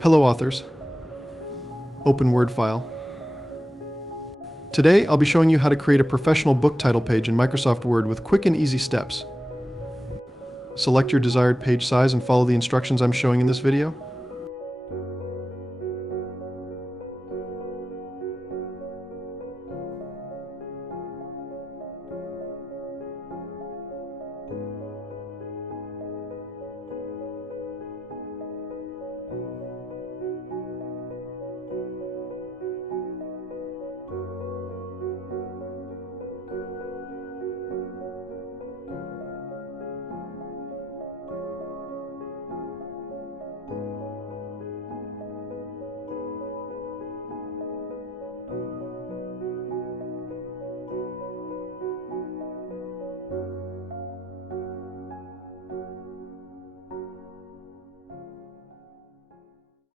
Hello authors. Open Word file. Today I'll be showing you how to create a professional book title page in Microsoft Word with quick and easy steps. Select your desired page size and follow the instructions I'm showing in this video.